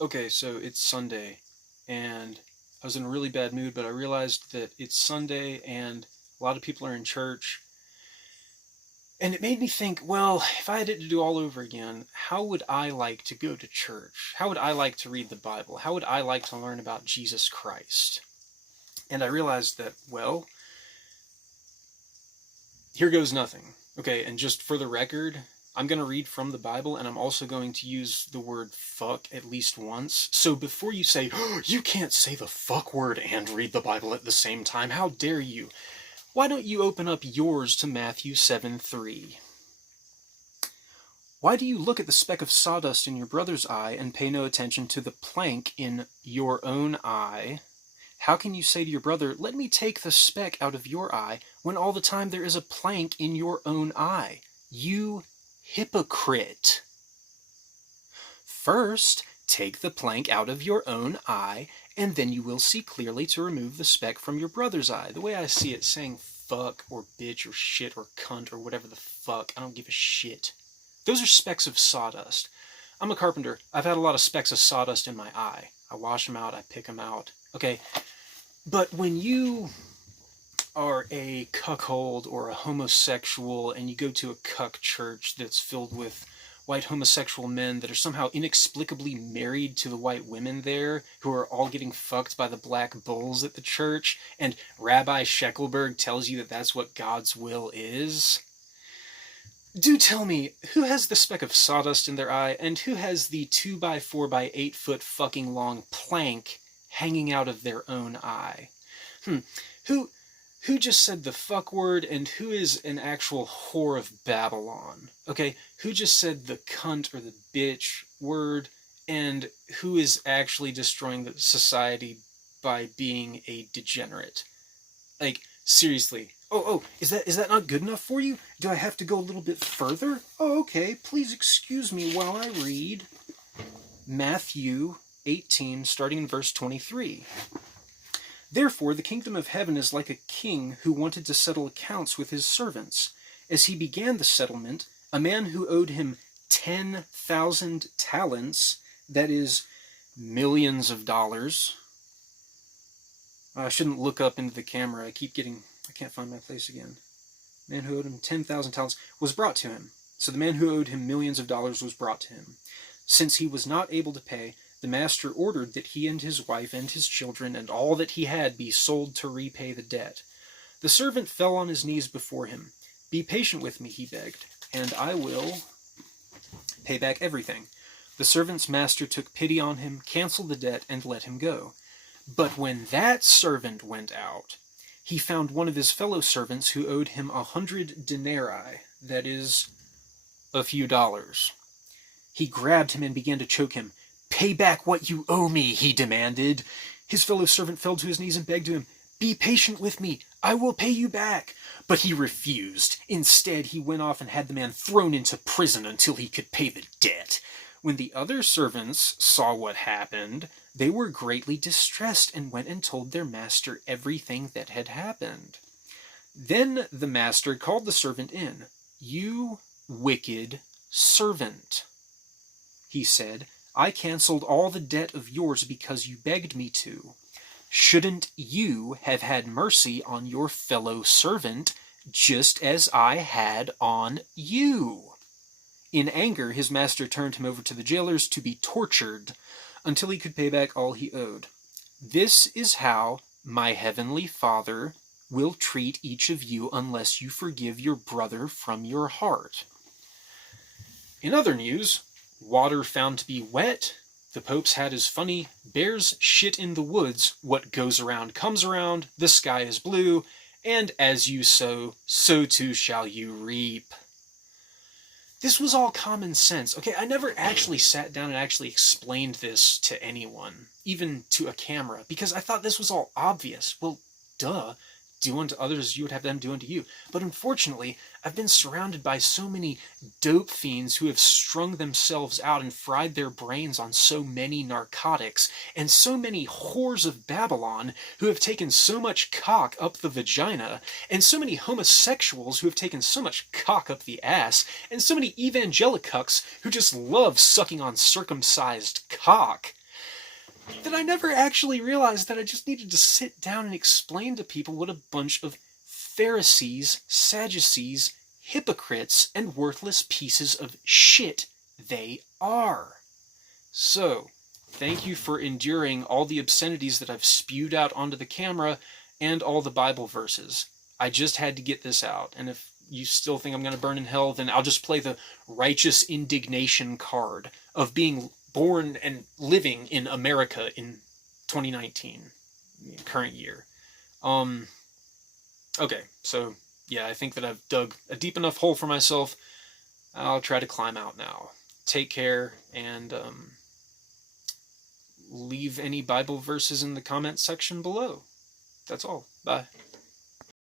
Okay, so it's Sunday, and I was in a really bad mood, but I realized that it's Sunday and a lot of people are in church. And it made me think, well, if I had it to do all over again, how would I like to go to church? How would I like to read the Bible? How would I like to learn about Jesus Christ? And I realized that, well, here goes nothing. Okay, and just for the record, I'm going to read from the Bible, and I'm also going to use the word fuck at least once. So before you say, oh, you can't say the fuck word and read the Bible at the same time, how dare you? Why don't you open up yours to Matthew 7:3? Why do you look at the speck of sawdust in your brother's eye and pay no attention to the plank in your own eye? How can you say to your brother, let me take the speck out of your eye, when all the time there is a plank in your own eye? You hypocrite! First, take the plank out of your own eye, and then you will see clearly to remove the speck from your brother's eye. The way I see it, saying fuck or bitch or shit or cunt or whatever the fuck, I don't give a shit. Those are specks of sawdust. I'm a carpenter. I've had a lot of specks of sawdust in my eye. I wash them out, I pick them out. Okay, but when you are a cuckold or a homosexual and you go to a cuck church that's filled with white homosexual men that are somehow inexplicably married to the white women there, who are all getting fucked by the black bulls at the church, and Rabbi Sheckelberg tells you that that's what God's will is, do tell me, who has the speck of sawdust in their eye, and who has the 2x4 by 8 foot fucking long plank hanging out of their own eye? Who just said the fuck word, and who is an actual whore of Babylon? Okay, who just said the cunt or the bitch word, and who is actually destroying the society by being a degenerate? Like, seriously. Oh, is that not good enough for you? Do I have to go a little bit further? Oh, okay, please excuse me while I read Matthew 18, starting in verse 23. Therefore, the kingdom of heaven is like a king who wanted to settle accounts with his servants. As he began the settlement, a man who owed him 10,000 talents, that is, millions of dollars. I shouldn't look up into the camera. I can't find my place again. Man who owed him 10,000 talents was brought to him. So the man who owed him millions of dollars was brought to him. Since he was not able to pay, the master ordered that he and his wife and his children and all that he had be sold to repay the debt. The servant fell on his knees before him. Be patient with me, he begged, and I will pay back everything. The servant's master took pity on him, canceled the debt, and let him go. But when that servant went out, he found one of his fellow servants who owed him 100 denarii, that is, a few dollars. He grabbed him and began to choke him. Pay back what you owe me, he demanded. His fellow servant fell to his knees and begged to him, be patient with me, I will pay you back. But he refused. Instead, he went off and had the man thrown into prison until he could pay the debt. When the other servants saw what happened, they were greatly distressed and went and told their master everything that had happened. Then the master called the servant in. You wicked servant, he said, I canceled all the debt of yours because you begged me to. Shouldn't you have had mercy on your fellow servant, just as I had on you? In anger, his master turned him over to the jailers to be tortured until he could pay back all he owed. This is how my heavenly Father will treat each of you unless you forgive your brother from your heart. In other news, water found to be wet. The Pope's hat is funny. Bears shit in the woods. What goes around comes around. The sky is blue. And as you sow, so too shall you reap. This was all common sense. Okay, I never actually sat down and actually explained this to anyone, even to a camera, because I thought this was all obvious. Well, duh. Do unto others as you would have them do unto you. But unfortunately, I've been surrounded by so many dope fiends who have strung themselves out and fried their brains on so many narcotics, and so many whores of Babylon who have taken so much cock up the vagina, and so many homosexuals who have taken so much cock up the ass, and so many evangelicucks who just love sucking on circumcised cock. that I never actually realized that I just needed to sit down and explain to people what a bunch of Pharisees, Sadducees, hypocrites, and worthless pieces of shit they are. So, thank you for enduring all the obscenities that I've spewed out onto the camera and all the Bible verses. I just had to get this out, and if you still think I'm going to burn in hell, then I'll just play the righteous indignation card of being born and living in America in 2019, current year. Okay, so yeah, I think that I've dug a deep enough hole for myself. I'll try to climb out now. Take care, and leave any Bible verses in the comment section below. That's all. Bye.